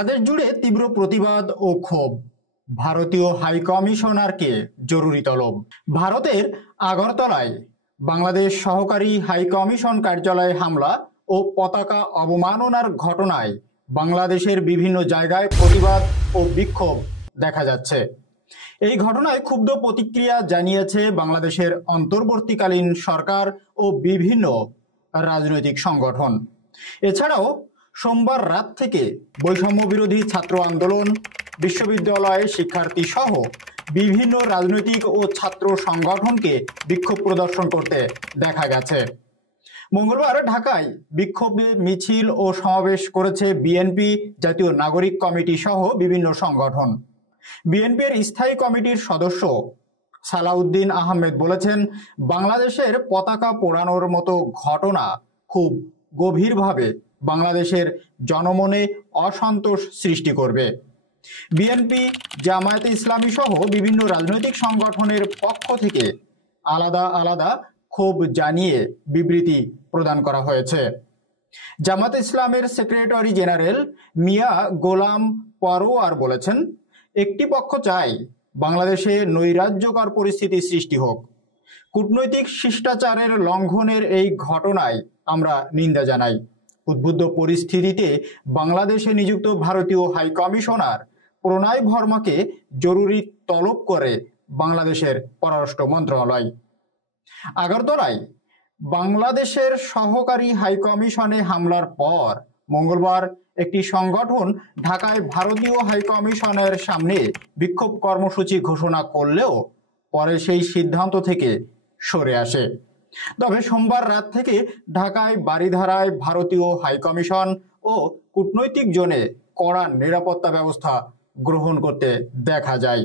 বাংলাদেশ জুড়ে তীব্র প্রতিবাদ ও ক্ষোভ। ভারতীয় হাইকমিশনারকে জরুরি তলব। ভারতের আগরতলায় বাংলাদেশ সহকারী হাইকমিশন কার্যালয়ে হামলা ও পতাকা অবমাননার ঘটনায় বাংলাদেশের বিভিন্ন জায়গায় প্রতিবাদ ও বিক্ষোভ দেখা যাচ্ছে। এই ঘটনায় ক্ষুব্ধ প্রতিক্রিয়া জানিয়েছে বাংলাদেশের অন্তর্বর্তীকালীন সরকার ও বিভিন্ন রাজনৈতিক সংগঠন। এছাড়াও সোমবার রাত থেকে বৈষম্য বিরোধী ছাত্র আন্দোলন, বিশ্ববিদ্যালয় শিক্ষার্থী সহ বিভিন্ন রাজনৈতিক ও ছাত্র সংগঠনকে বিক্ষোভ প্রদর্শন করতে দেখা গেছে। মঙ্গলবার ঢাকায় বিক্ষোভ মিছিল ও সমাবেশ করেছে বিএনপি, জাতীয় নাগরিক কমিটি সহ বিভিন্ন সংগঠন। বিএনপির স্থায়ী কমিটির সদস্য সালাউদ্দিন আহমেদ বলেছেন, বাংলাদেশের পতাকা পোড়ানোর মতো ঘটনা খুব গভীরভাবে বাংলাদেশের জনমনে অসন্তোষ সৃষ্টি করবে। বিএনপি, জামায়াতে ইসলামী সহ বিভিন্ন রাজনৈতিক সংগঠনের পক্ষ থেকে আলাদা আলাদা ক্ষোভ জানিয়ে বিবৃতি প্রদান করা হয়েছে। জামায়াতে ইসলামের সেক্রেটারি জেনারেল মিয়া গোলাম পরোয়ার বলেছেন, একটি পক্ষ চায় বাংলাদেশে নৈরাজ্যকর পরিস্থিতি সৃষ্টি হোক। কূটনৈতিক শিষ্টাচারের লঙ্ঘনের এই ঘটনায় আমরা নিন্দা জানাই। উদ্বুদ্ধ পরিস্থিতিতে বাংলাদেশে নিযুক্ত ভারতীয় হাইকমিশনার প্রণয় ভার্মাকে জরুরি তলব করে বাংলাদেশের পররাষ্ট্র মন্ত্রণালয়। আগরতলায় বাংলাদেশের সহকারী হাইকমিশনে হামলার পর মঙ্গলবার একটি সংগঠন ঢাকায় ভারতীয় হাইকমিশনের সামনে বিক্ষোভ কর্মসূচি ঘোষণা করলেও পরে সেই সিদ্ধান্ত থেকে সরে আসে। তবে সোমবার রাত থেকে ঢাকায় বারিধারায় ভারতীয় হাইকমিশন ও কূটনৈতিক জোনে কড়া নিরাপত্তা ব্যবস্থা গ্রহণ করতে দেখা যায়।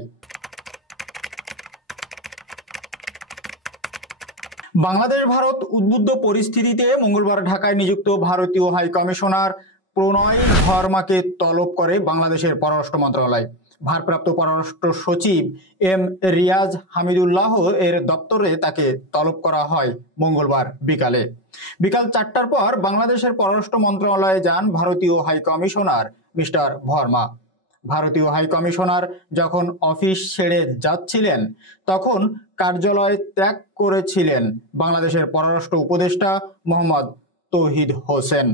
বাংলাদেশ ভারত উদ্বুদ্ধ পরিস্থিতিতে মঙ্গলবার ঢাকায় নিযুক্ত ভারতীয় হাইকমিশনার প্রণয় ভার্মাকে তলব করে বাংলাদেশের পররাষ্ট্র মন্ত্রণালয়। ভারপ্রাপ্ত পররাষ্ট্র সচিব এম রিয়াজ হামিদুল্লাহ এর দপ্তরে তাকে তলব করা হয় মঙ্গলবার বিকাল 4টার পর বাংলাদেশের পররাষ্ট্র মন্ত্রণালয়ে যান ভারতীয় হাইকমিশনার মিস্টার ভার্মা। ভারতীয় হাইকমিশনার যখন অফিস ছেড়ে যাচ্ছিলেন তখন কার্যালয় ত্যাগ করেছিলেন বাংলাদেশের পররাষ্ট্র উপদেষ্টা মোহাম্মদ তৌহিদ হোসেন।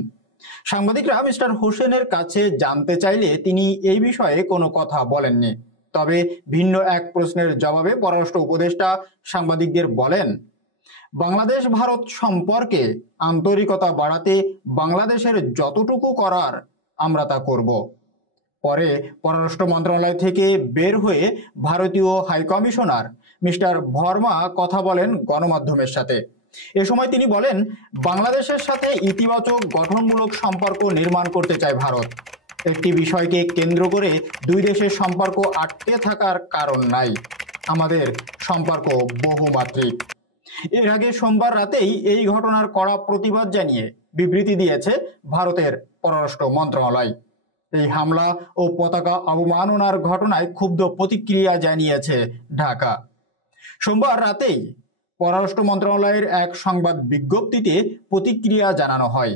সাংবাদিকরা মিস্টার হোসেনের কাছে জানতে চাইলে তিনি এই বিষয়ে কোনো কথা বলেননি। তবে ভিন্ন এক প্রশ্নের জবাবে পররাষ্ট্র উপদেষ্টা সাংবাদিকদের বলেন, বাংলাদেশ ভারত সম্পর্কে আন্তরিকতা বাড়াতে বাংলাদেশের যতটুকু করার আমরা তা করব। পরে পররাষ্ট্র মন্ত্রণালয় থেকে বের হয়ে ভারতীয় হাইকমিশনার মিস্টার ভার্মা কথা বলেন গণমাধ্যমের সাথে। এ সময় তিনি বলেন, বাংলাদেশের সাথে ইতিবাচক গঠনমূলক সম্পর্ক নির্মাণ করতে চায় ভারত। একটি বিষয়কে কেন্দ্র করে দুই দেশের সম্পর্ক আটকে থাকার কারণ নাই। আমাদের সম্পর্ক বহুমাত্রিক। এর আগে সোমবার রাতেই এই ঘটনার কড়া প্রতিবাদ জানিয়ে বিবৃতি দিয়েছে ভারতের পররাষ্ট্র মন্ত্রণালয়। এই হামলা ও পতাকা অবমাননার ঘটনায় ক্ষুব্ধ প্রতিক্রিয়া জানিয়েছে ঢাকা। সোমবার রাতেই পররাষ্ট্র মন্ত্রণালয়ের এক সংবাদ বিজ্ঞপ্তিতে প্রতিক্রিয়া জানানো হয়।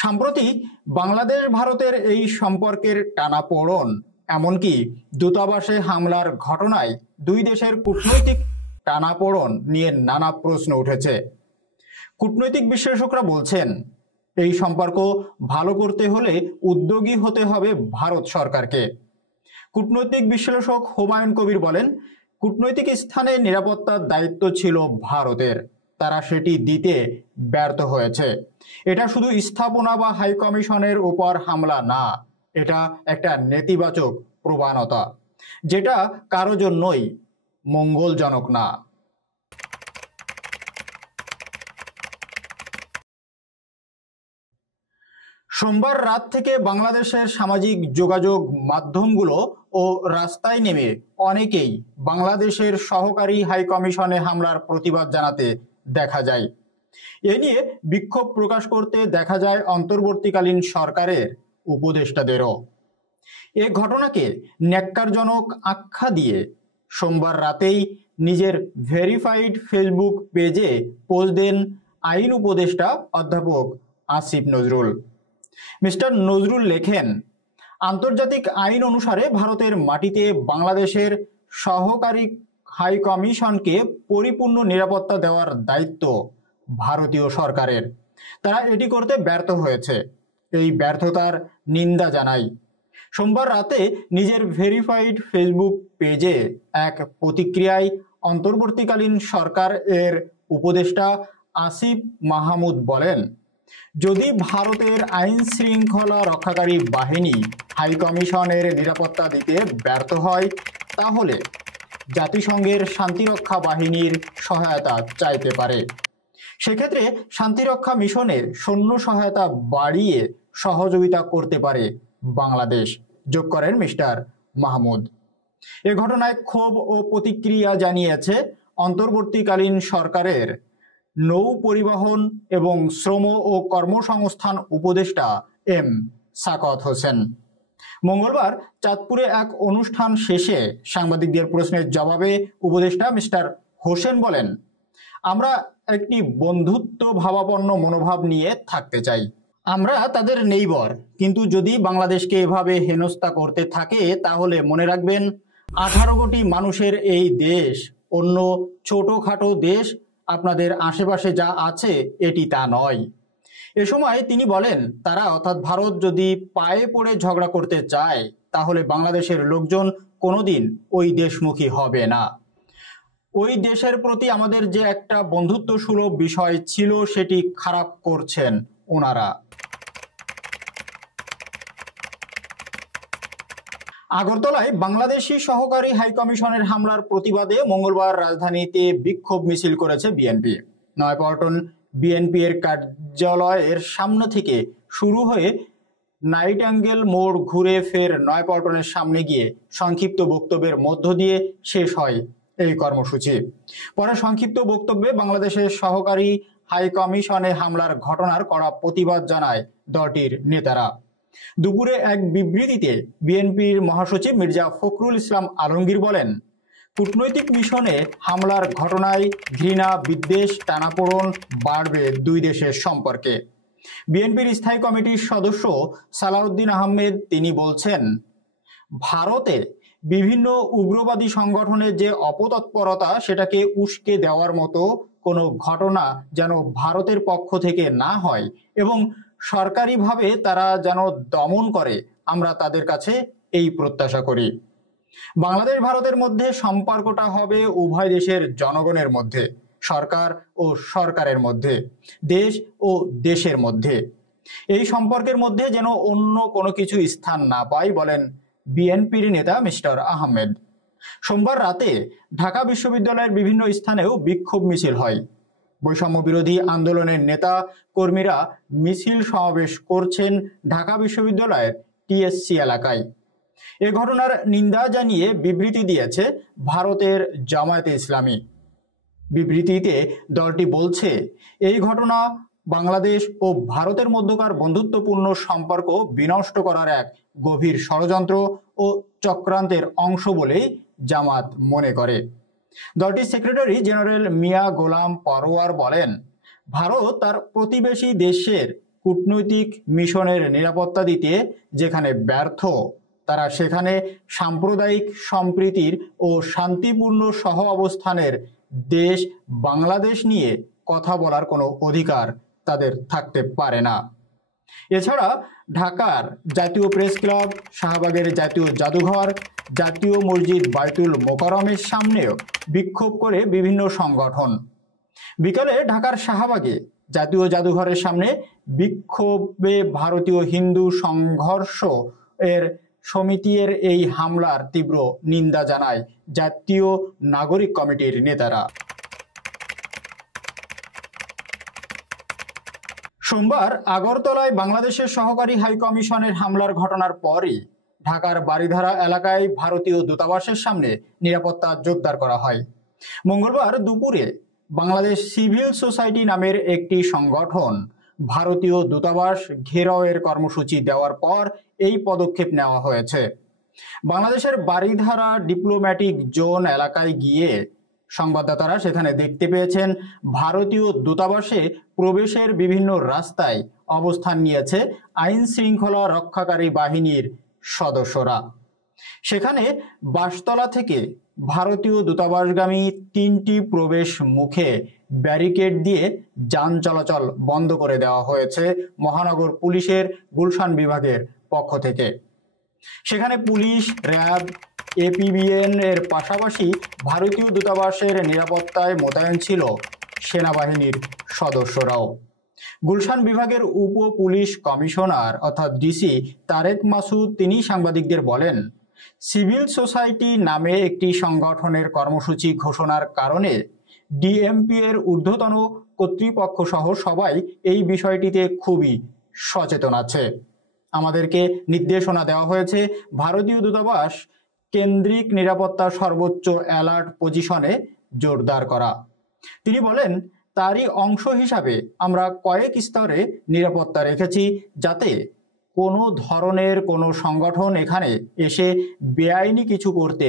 সাম্প্রতিক বাংলাদেশ ভারতের এই সম্পর্কের টানাপোড়েন, এমনকি দূতাবাসে হামলার ঘটনায় দুই দেশের কূটনৈতিক টানাপোড়েন নিয়ে নানা প্রশ্ন উঠেছে। কূটনৈতিক বিশ্লেষকরা বলছেন, এই সম্পর্ক ভালো করতে হলে উদ্যোগী হতে হবে ভারত সরকারকে। কূটনৈতিক বিশ্লেষক হুমায়ুন কবির বলেন, কূটনৈতিক স্থানে নিরাপত্তার দায়িত্ব ছিল ভারতের, তারা সেটি দিতে ব্যর্থ হয়েছে। এটা শুধু স্থাপনা বা হাইকমিশনের উপর হামলা না, এটা একটা নেতিবাচক প্রবণতা যেটা কারো জন্যই মঙ্গলজনক না। সোমবার রাত থেকে বাংলাদেশের সামাজিক যোগাযোগ মাধ্যমগুলো ও রাস্তায় নেমে অনেকেই বাংলাদেশের সহকারী হাইকমিশনে হামলার প্রতিবাদ জানাতে দেখা যায়। এ নিয়ে বিক্ষোভ প্রকাশ করতে দেখা যায় অন্তর্বর্তীকালীন সরকারের উপদেষ্টাদেরও। এ ঘটনাকে ন্যাক্কারজনক আখ্যা দিয়ে সোমবার রাতেই নিজের ভেরিফাইড ফেসবুক পেজে পোস্ট দেন আইন উপদেষ্টা অধ্যাপক আসিফ নজরুল। মিস্টার নজরুল লেখেন, আন্তর্জাতিক আইন অনুসারে ভারতের মাটিতে বাংলাদেশের সহকারী হাই কমিশনকে পরিপূর্ণ নিরাপত্তা দেওয়ার দায়িত্ব ভারতীয় সরকারের। তারা এটি করতে ব্যর্থ হয়েছে। এই ব্যর্থতার নিন্দা জানাই। সোমবার রাতে নিজের ভেরিফাইড ফেসবুক পেজে এক প্রতিক্রিয়ায় অন্তর্বর্তীকালীন সরকার এর উপদেষ্টা আসিফ মাহমুদ বলেন, যদি ভারতের আইন শৃঙ্খলা রক্ষাকারী বাহিনী হাইকমিশনের নিরাপত্তা দিতে ব্যর্থ হয় তাহলে জাতিসংঘের শান্তিরক্ষা বাহিনীর সহায়তা চাইতে পারে। সেক্ষেত্রে শান্তিরক্ষা মিশনে সৈন্য সহায়তা বাড়িয়ে সহযোগিতা করতে পারে বাংলাদেশ, যোগ করেন মিস্টার মাহমুদ। এ ঘটনায় ক্ষোভ ও প্রতিক্রিয়া জানিয়েছে অন্তর্বর্তীকালীন সরকারের নৌ পরিবহন এবং শ্রম ও কর্মসংস্থান উপদেষ্টা এম সাকত হোসেন। মঙ্গলবার চাঁদপুরে এক অনুষ্ঠান শেষে সাংবাদিকদের প্রশ্নের জবাবে উপদেষ্টা মিস্টার হোসেন বলেন, আমরা একটি বন্ধুত্ব ভাবাপন্ন মনোভাব নিয়ে থাকতে চাই। আমরা তাদের নেইবার, কিন্তু যদি বাংলাদেশকে এভাবে হেনস্থা করতে থাকে তাহলে মনে রাখবেন 18 কোটি মানুষের এই দেশ অন্য ছোটখাটো দেশ আপনাদের আশেপাশে যা আছে এটি তা নয়। এ সময় তিনি বলেন, তারা অর্থাৎ ভারত যদি পায়ে পড়ে ঝগড়া করতে চায় তাহলে বাংলাদেশের লোকজন কোনোদিন ওই দেশমুখী হবে না। ওই দেশের প্রতি আমাদের যে একটা বন্ধুত্ব সুলভ বিষয় ছিল সেটি খারাপ করছেন ওনারা। আগরতলায় বাংলাদেশি সহকারী হাইকমিশনের হামলার প্রতিবাদে মঙ্গলবার রাজধানীতে বিক্ষোভ মিছিল করেছে বিএনপি। নয়াপল্টন বিএনপি এর কার্যালয়ের সামনে থেকে শুরু হয়ে নাইটাঙ্গেল মোড় ঘুরে ফের নয়াপল্টনের সামনে গিয়ে সংক্ষিপ্ত বক্তব্যের মধ্য দিয়ে শেষ হয় এই কর্মসূচি। পরে সংক্ষিপ্ত বক্তব্যে বাংলাদেশের সহকারী হাইকমিশনে হামলার ঘটনার কড়া প্রতিবাদ জানায় দলটির নেতারা। দুপুরে এক বিবৃতিতে বিএনপির মহাসচিব মির্জা ফখরুল ইসলাম আলমগীর বলেন, কূটনৈতিক মিশনে হামলার ঘটনায় ঘৃণা, বিদ্বেষ, টানাপোড়েন বাড়বে দুই দেশের সম্পর্কে। বিএনপির স্থায়ী কমিটির সদস্য সালাউদ্দিন আহমেদ তিনি বলছেন, ভারতে বিভিন্ন উগ্রবাদী সংগঠনের যে অপতৎপরতা সেটাকে উস্কে দেওয়ার মতো কোনো ঘটনা যেন ভারতের পক্ষ থেকে না হয় এবং সরকারিভাবে তারা যেন দমন করে, আমরা তাদের কাছে এই প্রত্যাশা করি। বাংলাদেশ ভারতের মধ্যে সম্পর্কটা হবে উভয় দেশের জনগণের মধ্যে, সরকার ও সরকারের মধ্যে, দেশ ও দেশের মধ্যে। এই সম্পর্কের মধ্যে যেন অন্য কোনো কিছু স্থান না পায়, বলেন বিএনপির নেতা মিস্টার আহমেদ। সোমবার রাতে ঢাকা বিশ্ববিদ্যালয়ের বিভিন্ন স্থানেও বিক্ষোভ মিছিল হয়। বৈষম্য বিরোধী আন্দোলনের নেতা কর্মীরা মিছিল সমাবেশ করছেন ঢাকা বিশ্ববিদ্যালয়ের টিএসসি এলাকায়। এ ঘটনার নিন্দা জানিয়ে বিবৃতি দিয়েছে ভারতের জামায়াতে ইসলামী। বিবৃতিতে দলটি বলছে, এই ঘটনা বাংলাদেশ ও ভারতের মধ্যকার বন্ধুত্বপূর্ণ সম্পর্ক বিনষ্ট করার এক গভীর ষড়যন্ত্র ও চক্রান্তের অংশ বলেই জামাত মনে করে। দলটির সেক্রেটারি জেনারেল মিয়া গোলাম পরোয়ার বলেন, ভারত তার প্রতিবেশী দেশের কূটনৈতিক মিশনের নিরাপত্তা দিতে যেখানে ব্যর্থ, তারা সেখানে সাম্প্রদায়িক সম্প্রীতির ও শান্তিপূর্ণ সহ অবস্থানের দেশ বাংলাদেশ নিয়ে কথা বলার কোনো অধিকার তাদের থাকতে পারে না। এছাড়া ঢাকার জাতীয় প্রেস ক্লাব, শাহবাগের জাতীয় জাদুঘর, জাতীয় মসজিদ বায়তুল মোকাররমের সামনেও বিক্ষোভ করে বিভিন্ন সংগঠন। বিকালে ঢাকার শাহবাগে জাতীয় জাদুঘরের সামনে বিক্ষোভে ভারতীয় হিন্দু সংঘর্ষ এর সমিতির এই হামলার তীব্র নিন্দা জানায় জাতীয় নাগরিক কমিটির নেতারা। সোমবার আগরতলায় বাংলাদেশের সহকারী হাইকমিশনের হামলার ঘটনার পরই ঢাকার বারিধারা এলাকায় ভারতীয় দূতাবাসের সামনে নিরাপত্তা জোরদার করা হয়। মঙ্গলবার দুপুরে বাংলাদেশ সিভিল সোসাইটি নামের একটি সংগঠন ভারতীয় দূতাবাস ঘেরাওয়ের কর্মসূচি দেওয়ার পর এই পদক্ষেপ নেওয়া হয়েছে। বাংলাদেশের বারিধারা ডিপ্লোম্যাটিক জোন এলাকায় গিয়ে সংবাদদাতারা সেখানে দেখতে পেয়েছেন ভারতীয় দূতাবাসে প্রবেশের বিভিন্ন রাস্তায় অবস্থান নিয়েছে আইন শৃঙ্খলা রক্ষাকারী বাহিনীর সদস্যরা। সেখানে বাসতলা থেকে ভারতীয় দূতাবাসগামী 3টি প্রবেশ মুখে ব্যারিকেড দিয়ে যান চলাচল বন্ধ করে দেওয়া হয়েছে মহানগর পুলিশের গুলশান বিভাগের পক্ষ থেকে। সেখানে পুলিশ, র্যাব, এপিবিএন এর পাশাপাশি ভারতীয় দূতাবাসের নিরাপত্তায় মোতায়েন ছিল সেনাবাহিনীর সদস্যরাও। গুলশান বিভাগের উপ পুলিশ কমিশনার অর্থাৎ ডিসি তারেক মাসুদ তিনি সাংবাদিকদের বলেন, সিভিল সোসাইটি নামে একটি সংগঠনের কর্মসূচি ঘোষণার কারণে ডিএমপি এর ঊর্ধ্বতন কর্তৃপক্ষ সহ সবাই এই বিষয়টিতে খুবই সচেতন আছে। আমাদেরকে নির্দেশনা দেওয়া হয়েছে ভারতীয় দূতাবাস কেন্দ্রিক নিরাপত্তার সর্বোচ্চ অ্যালার্ট পজিশনে জোরদার করা। তিনি বলেন, তারই অংশ হিসাবে আমরা কয়েক স্তরে নিরাপত্তা রেখেছি যাতে কোনো ধরনের কোনো সংগঠন এখানে এসে বেআইনি কিছু করতে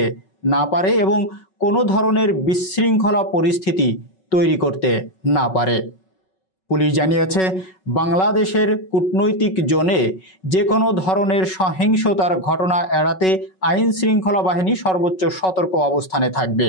না পারে এবং কোনো ধরনের বিশৃঙ্খলা পরিস্থিতি তৈরি করতে না পারে। পুলিশ জানিয়েছে, বাংলাদেশের কূটনৈতিক জোনে যে কোনো ধরনের সহিংসতার ঘটনা এড়াতে আইন শৃঙ্খলা বাহিনী সর্বোচ্চ সতর্ক অবস্থানে থাকবে।